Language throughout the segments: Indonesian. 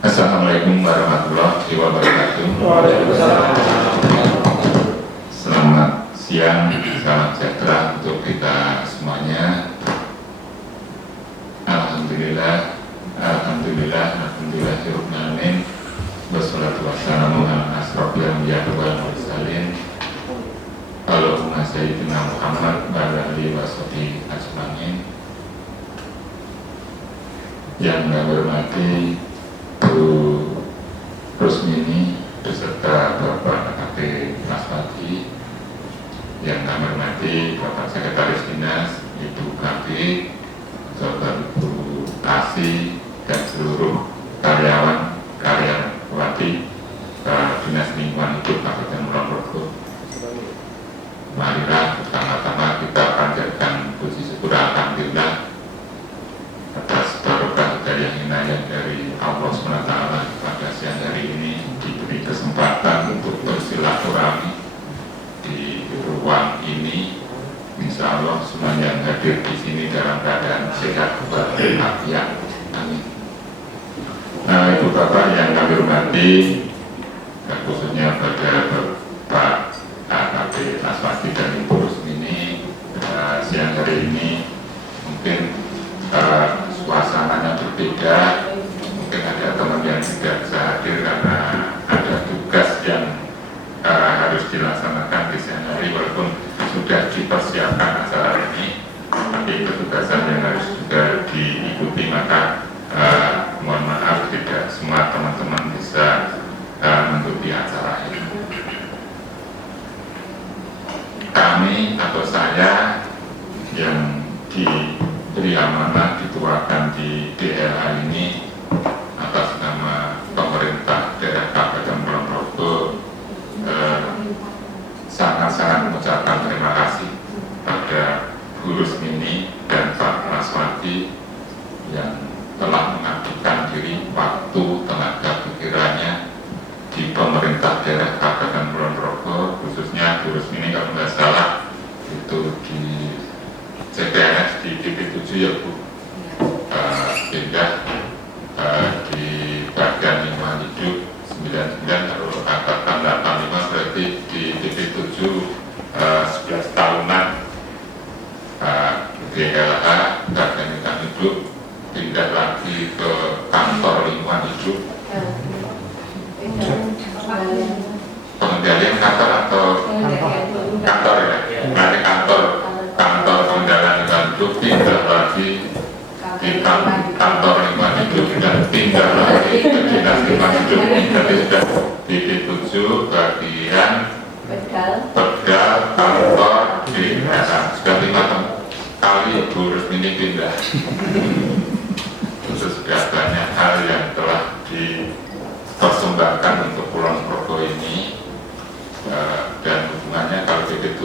Assalamualaikum warahmatullahi wabarakatuh. Waalaikumsalam. Selamat siang, salam sejahtera untuk kita semuanya. Alhamdulillah, alhamdulillahirabbil alamin. Wassalatu wassalamu ala asrofil anbiya'i wal mursalin. Allahumma sayyidina Muhammad wa ala alihi washabihi ajmain. Yang saya hormati Bu Rusmini beserta Bapak AKP Mas Fadi, yang kami hormati Bapak Sekretaris Dinas, Ibu Kaki, Bapak Ibu Asi, dan seluruh karyawati Dinas Lingkungan Hidup Kabupaten Kulon Progo. Marilah pertama-tama kita panjatkan puji syukur alhamdulillah atas barokah hidayah inayah dari Allah SWT. Pada siang hari ini diberi kesempatan untuk bersilaturahmi di ruang ini. Insya Allah semua yang hadir di sini dalam keadaan sehat walafiat. Amin. Nah, Ibu Bapak yang kami hormati, khususnya pada Bapak AKP Mas Fadi dan Ibu Rusmini, siang hari ini mungkin suasananya berbeda. Mungkin ada teman yang tidak bisa hadir karena ada tugas yang harus dilaksanakan di siang hari, walaupun sudah dipersiapkan acara ini, tapi ketugasan yang harus juga diikuti, maka mohon maaf tidak semua teman-teman bisa mengikuti acara ini. Kami atau saya yang diberi amanah dituakan di DLA ini atas nama pemerintah daerah Kabupaten Kulon Progo, sangat-sangat mengucapkan terima kasih pada Bu Rusmini dan Pak Mas Fadi yang telah mengabdikan diri waktu, tenaga pikirannya di pemerintah daerah Kabupaten Kulon Progo, khususnya Bu Rusmini kalau nggak salah itu di CPNS di DP7 ya Bu, pindah di bagian lingkungan hidup 99, kalau angkatan 85 berarti di DP7 11 tahunan. DLA bagian lingkungan hidup pindah lagi ke kantor lingkungan hidup, pengendalian kantor atau kantor ya, nanti kantor pengendalian lingkungan hidup pindah lagi di kantor lingkungan hidup dan pindah lagi ke dinas lingkungan hidup. Jadi sudah di D7 bagian pedal kantor dinas, sudah 5 kali Bu Rusmini pindah. Itu sudah banyak hal yang telah dipersembahkan untuk Kulon Progo ini, dan hubungannya kalau D7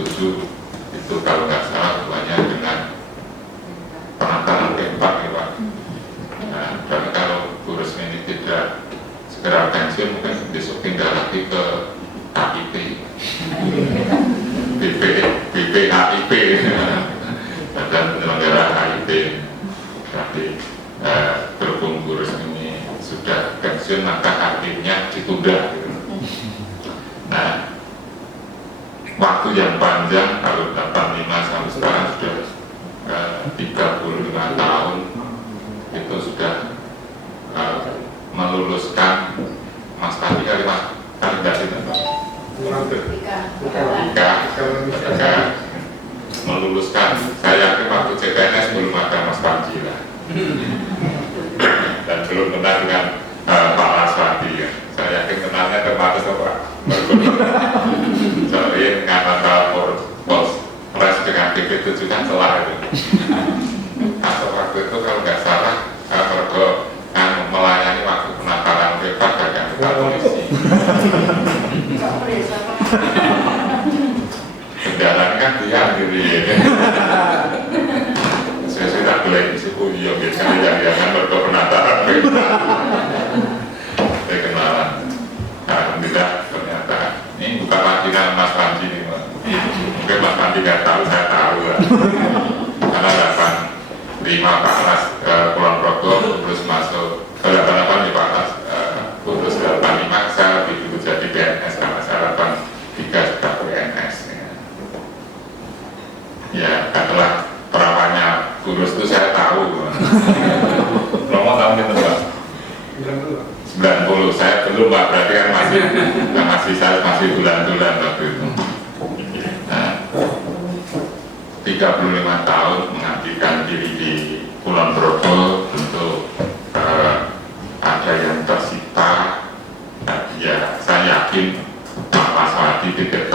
itu kalau nggak salah hubungannya dengan penataran tempat ya Pak. Nah, dan kalau Bu Rusmini tidak segera pensiun, mungkin besok pindah lagi ke HIP, BPHIP, dan penyelenggara HIP. Tapi berhubung Bu Rusmini sudah pensiun, maka HIP-nya ditunda. Nah, waktu yang panjang, kalau 85 sampai sekarang sudah 35 tahun, itu sudah meluluskan Mas Fadi kali nggak sih meluluskan. Saya yakin waktu CPNS belum ada Mas Fadi lah, dan belum kenal dengan Pak Mas Fadi ya. Saya yakin kenalnya terbatas Pak. Soalnya ngata Polres dengan DP7 kan celah itu. Atau waktu itu kalau nggak salah melayani waktu penataran bebas bagian polisi. Kendaraan kan dia sendiri. Saya sudah boleh isi iya biasanya jangan berdoa penataran bebas. Saya kenalan. Alhamdulillah ternyata ini bukan lagi nama Mas Fadi nih, mungkin Mas Fadi nggak tahu, saya tahu lah. Karena 85 Pak Anas Kulon Progo terus masuk 88 di Pak Anas kurus itu saya tahu. Romo tahun itu Pak? 90, saya belum Pak, berarti kan saya masih bulan-bulan waktu itu. Nah, 35 tahun mengabdikan diri di Kulon Progo untuk ada yang tersita. Ya, saya yakin Pak Maswati titik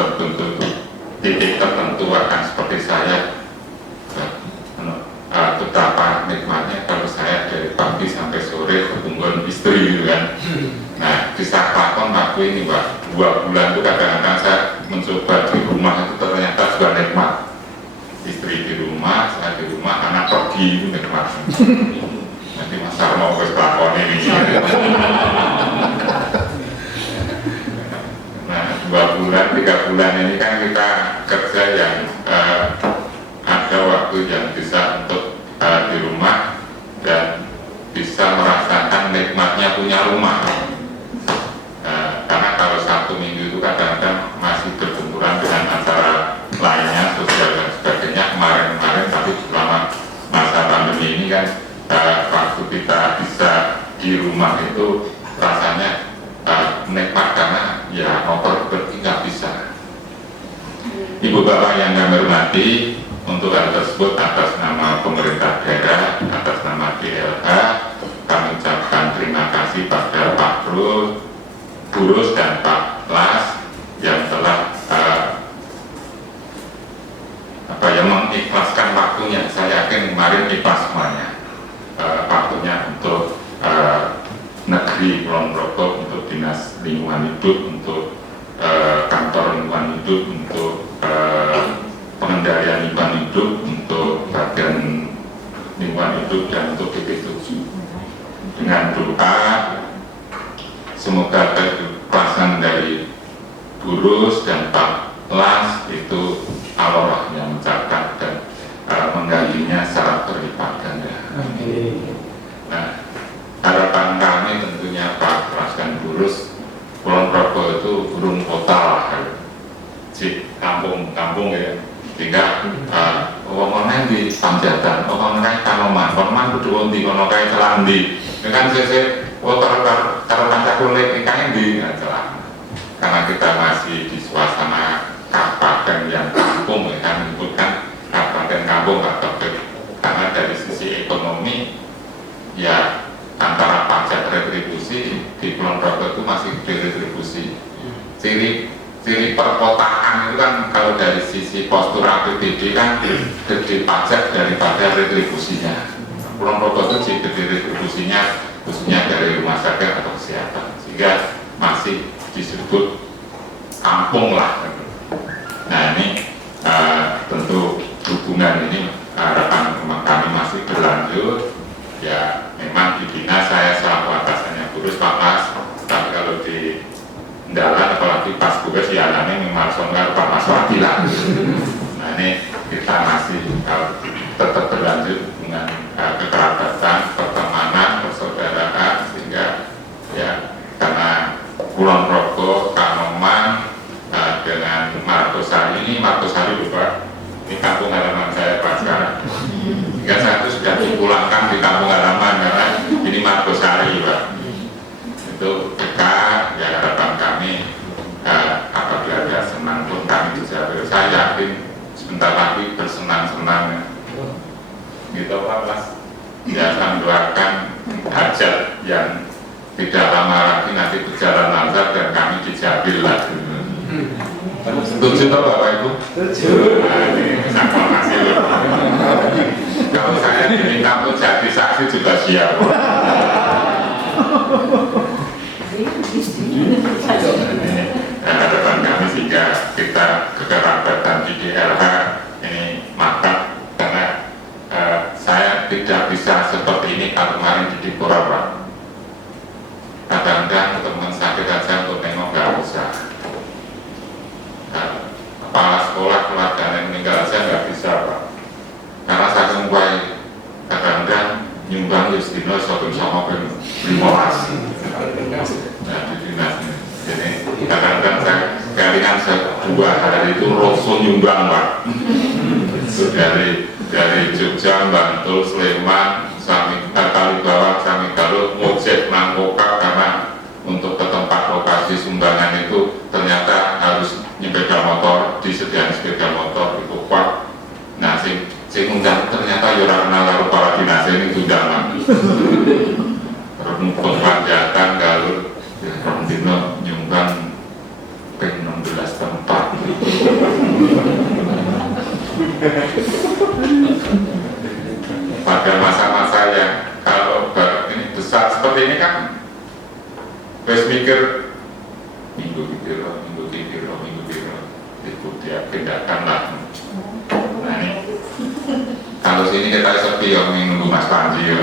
tertentu akan seperti saya. Betapa nikmatnya kalau saya dari pagi sampai sore berkumpul istri gitu kan. Nah, kisah lakon waktu ini Pak, 2 bulan itu kadang-kadang saya mencoba di rumah itu ternyata juga nikmat. Istri di rumah, saya di rumah, anak pergi itu nikmat. Nanti Mas Sarmo wis lakon ini. Nah, 2 bulan, 3 bulan ini kan kita kerja yang ada waktu yang bisa untuk di rumah dan bisa merasakan nikmatnya punya rumah. Karena kalau 1 minggu itu kadang-kadang masih berbenturan dengan acara lainnya, sosial dan sebagainya kemarin-kemarin, tapi selama masa pandemi ini kan waktu kita bisa di rumah itu rasanya nikmat karena ya motor pergi nggak bisa. Ibu bapak yang kami hormati, untuk hal tersebut atas nama pemerintah daerah, atas nama DLH, kami ucapkan terima kasih pada Pak Burus dan Pak Las yang telah mengikhlaskan waktunya. Saya yakin kemarin ikhlas semuanya, waktunya untuk negeri Kulon Progo, untuk dinas lingkungan hidup, untuk kantor lingkungan hidup, untuk pengendalian lingkungan hidup, untuk bagian lingkungan hidup, dan untuk BP7. Dengan doa semoga keikhlasan dari Burus dan Pak Las itu Allah yang mencatat dan menggantinya secara berlipat ganda. Nah, harapan kami tentunya Pak Las dan Burus, Kulon Progo itu burung kota lah, si kampung ya. Sehingga orang-orang di Panjatan, orang-orang Kanoman kudu ndi kono kae celandi. Dengan sesek cara panca kulit ikan di celah. Karena kita masih di suasana kabupaten yang kampung, ya, kan menyebutkan kabupaten kampung atau karena dari sisi ekonomi ya antara pajak retribusi di Kulon Progo itu masih diretribusi. Ciri perkotaan itu kan kalau dari sisi postur APBD kan gede pajak daripada retribusinya. Kulon Progo itu gede retribusinya khususnya dari rumah sakit atau kesehatan, sehingga masih disebut kampung lah. Nah ini tentu hubungan ini harapan kami masih berlanjut. Ya memang dibina saya selaku atasannya Burus Pak Mas, tapi kalau di Ndalan apalagi pas tugas ya anaknya memang songar Pak Maswati lah. Nah ini kita masih tetap berlanjut dengan kekerabatan, pertemanan, persaudaraan, sehingga ya karena Kulon Progo, Kanoman dengan Martosari, ini Martosari lupa, ini kampung halaman saya Pak sekarang. Sehingga saya itu sudah dipulangkan di kampung halaman karena ini Martosari Pak. Itu dekat, ya harapan kami apabila ada senang pun kami dijaga. Saya yakin sebentar lagi bersenang-senang gitu Pak Mas. Ya saya mendoakan hajat yang tidak lama lagi nanti berjalan lancar dan kami dijabil lagi. Setuju toh Bapak Ibu? Setuju. Nah ini saya kasih loh. Kalau saya diminta untuk jadi saksi juga siap. Harapan kami sehingga kita kekerabatan di DLH ini mantap, karena saya tidak bisa seperti ini kalau kemarin di Dipora Pak. Kadang-kadang teman sakit saja untuk nengok nggak bisa. Kepala sekolah keluarga yang meninggal saja nggak bisa Pak. Karena saya sungguh kadang-kadang nyumbang Yustino suatu sama pun 15. Nah di dinas ini. Jadi kadang-kadang saya kalian 2 hari itu rosol nyumbang Pak. Itu dari Jogja Jogja, Bantul, Sleman, Kalibawang, Samigaluh, ngojek Mangkoka karena untuk ke tempat lokasi sumbangan itu ternyata harus sepeda motor, disediakan sepeda motor itu kuat. Nah, sing undang ternyata orang kenal karo para dinas ini undangan. Terus mumpung panjatan galur, dino nyumbang ping 16 tempat. Pada masa-masa yang kalau ini besar seperti ini kan, wes mikir minggu kira, itu dia pindahkan lah. Nah ini, kalau sini kita sepi yang nunggu Mas Panji. Ya.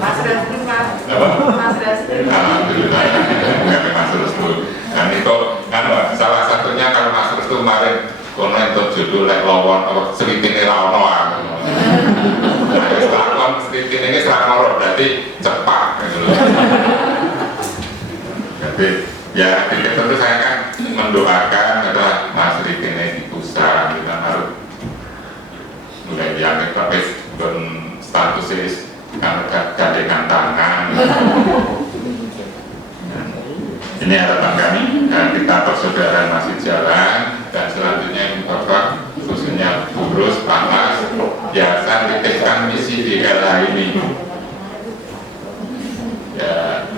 Mas Restu, Mas. Apa? Mas Restu. Alhamdulillah, nggak Mas Restu. Dan itu kan salah satunya kalau Mas Restu kemarin kono untuk judul lek lowon apa selitine ra ono aku. Nah, setelah kon selitine iki ra ono berarti cepat gitu loh. Jadi ya tentu saya kan mendoakan adalah Mas Selitine di pusat kita harus mulai dianggap tapi status kan gandengan tangan. Ini harapan kami dan kita persaudaraan masih jalan dan selanjutnya Ibu Bapak khususnya Burus, Pak Mas biasa titipkan misi di LH ini ya,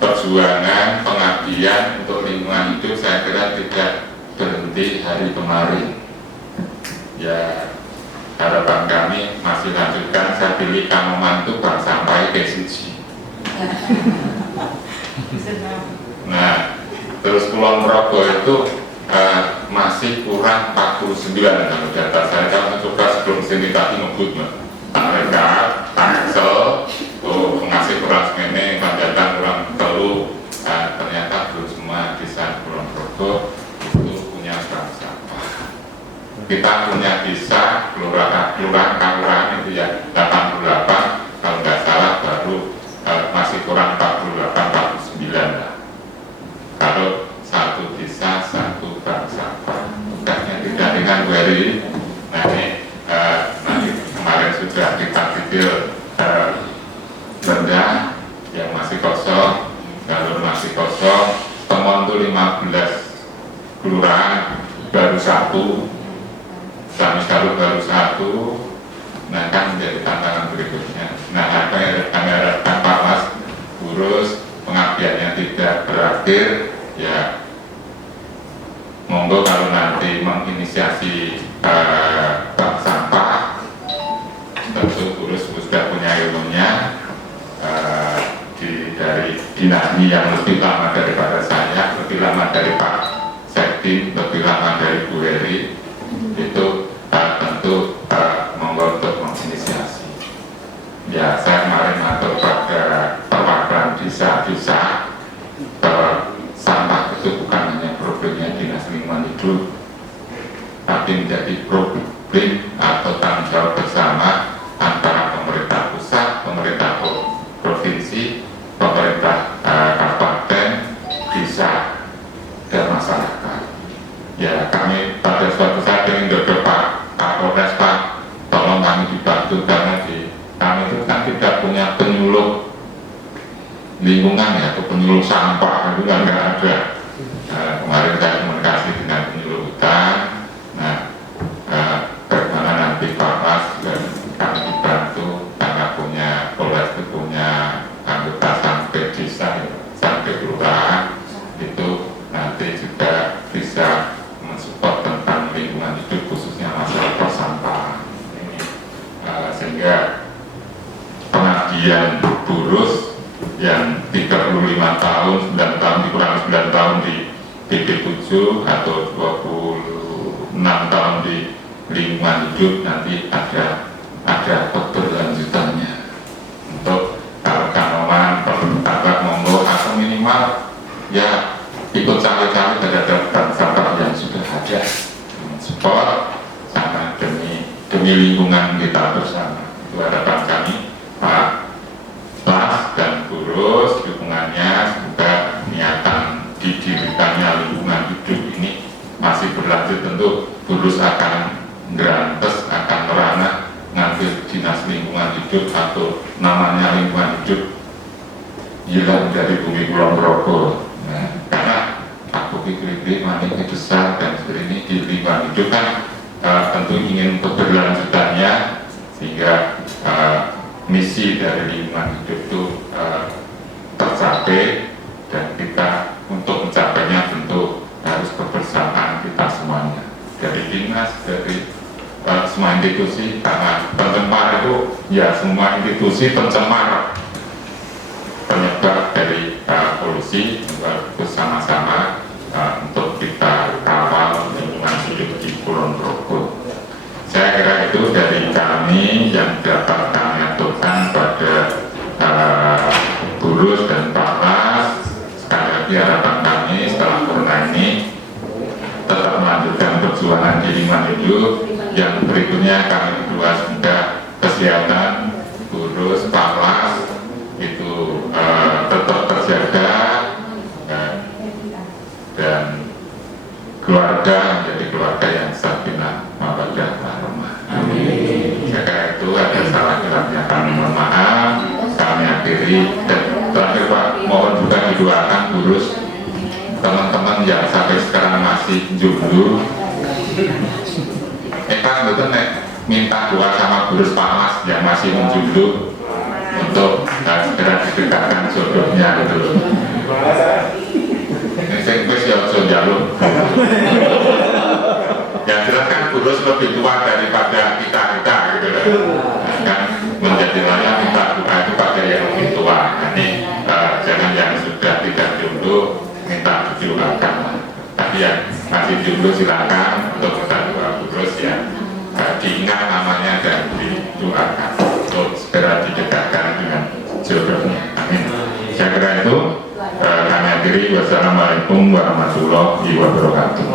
perjuangan pengabdian untuk lingkungan hidup saya kira tidak berhenti hari kemarin ya, harapan kami masih lanjutkan. Saya pilih kamu mantu bang sampai ke siji. Nah, terus Kulon Progo itu masih kurang 49 kalau data saya kan mencoba sebelum sini tadi ngebut mereka Tangsel masih kurang segini, Panjatan kurang telu, ternyata belum semua desa Kulon Progo itu punya bank sampah. Kita punya desa kelurahan itu ya 88 kalau nggak salah baru masih kurang 48-49 lah. Kalau satu desa satu bank sampah tugasnya tidak dengan query. Nah ini nanti kemarin sudah kita video rendah yang masih kosong, galur masih kosong, Temon itu 15 kelurahan baru satu, Samigaluh baru satu. Nah kan menjadi tantangan berikutnya. Nah apa yang kami harapkan Pak Mas Burus pengabdiannya tidak berakhir ya, monggo kalau nanti menginisiasi bank sampah tentu Burus sudah punya ilmunya dari dinami yang lebih lama daripada saya, lebih lama dari Pak Sekdi, lebih lama dari Bu Heri itu tentu monggo untuk menginisiasi ya. Saya kemarin matur pada perwakilan desa-desa bahwa sampah itu bukan hanya problemnya dinas lingkungan hidup, tapi menjadi problem atau tanggung jawab bersama antara pemerintah pusat, pemerintah provinsi, pemerintah kabupaten, desa, dan masyarakat. Ya kami pada suatu saat ingin dodol Pak Kapolres, Pak tolong kami dibantu karena kami itu kan tidak punya penyuluh lingkungan ya, atau penyuluh sampah itu kan nggak ada. Kemarin saya komunikasi dengan penyuluh hutan. Nah, bagaimana nanti Pak Mas dan kami dibantu karena punya Polres itu punya anggota sampai desa, sampai kelurahan itu nanti juga bisa mensupport tentang lingkungan hidup khususnya masalah sampah ini, sehingga pengabdian Burus yang 35 tahun, 9 tahun dikurang 9 tahun di BP7 atau 26 tahun di lingkungan hidup nanti ada keberlanjutannya untuk kalau kanoman perlu tambah monggo atau minimal ya ikut cawe-cawe terhadap bank sampah yang sudah ada, support sama demi lingkungan kita bersama. Itu harapan kami Pak Mas dan Burus, dukungannya semoga niatan didirikannya lingkungan hidup ini masih berlanjut. Tentu Kudus akan berantes, akan merana ngambil dinas lingkungan hidup atau namanya lingkungan hidup hilang dari bumi Kulon Progo. Nah, karena aku pikir ini besar dan ini di lingkungan hidup kan tentu ingin keberlanjutannya, sehingga misi dari lingkungan hidup itu tercapai, dan kita untuk mencapainya tentu harus kebersamaan kita semuanya, dari dinas, dari semua institusi, karena pencemar itu ya semua institusi pencemar penyebab dari polusi, bersama-sama untuk kita kawal lingkungan hidup di Kulon Progo. Saya kira itu dari kami yang dapat kami aturkan pada Burus dan Pak Las. Sekali lagi harapan kami setelah corona ini tetap melanjutkan perjuangan di lingkungan hidup. Yang berikutnya kami berdua sudah kesehatan, Burus, Pak Las itu tetap terjaga, dan keluarga menjadi keluarga yang sakinah mawaddah warahmah. Amin. Jika itu ada salah kilapnya kami mohon maaf, kami akhiri. Dan terakhir Pak, mohon juga didoakan Burus, teman-teman yang sampai sekarang masih jomblo. Kan betul minta doa sama Burus Pak Mas yang masih menjomblo untuk segera didekatkan jodohnya gitu. Ini saya ya jalur. Yang jelas kan Burus lebih tua daripada kita gitu kan, menjadi layak minta doa itu pada yang lebih tua. Ini jangan yang sudah tidak jomblo minta didoakan, tapi yang masih jomblo silakan untuk minta doa Burus ya, diingat namanya dan didoakan untuk segera didekatkan dengan jodohnya. Amin. Saya kira itu kami akhiri. Wassalamualaikum warahmatullahi wabarakatuh.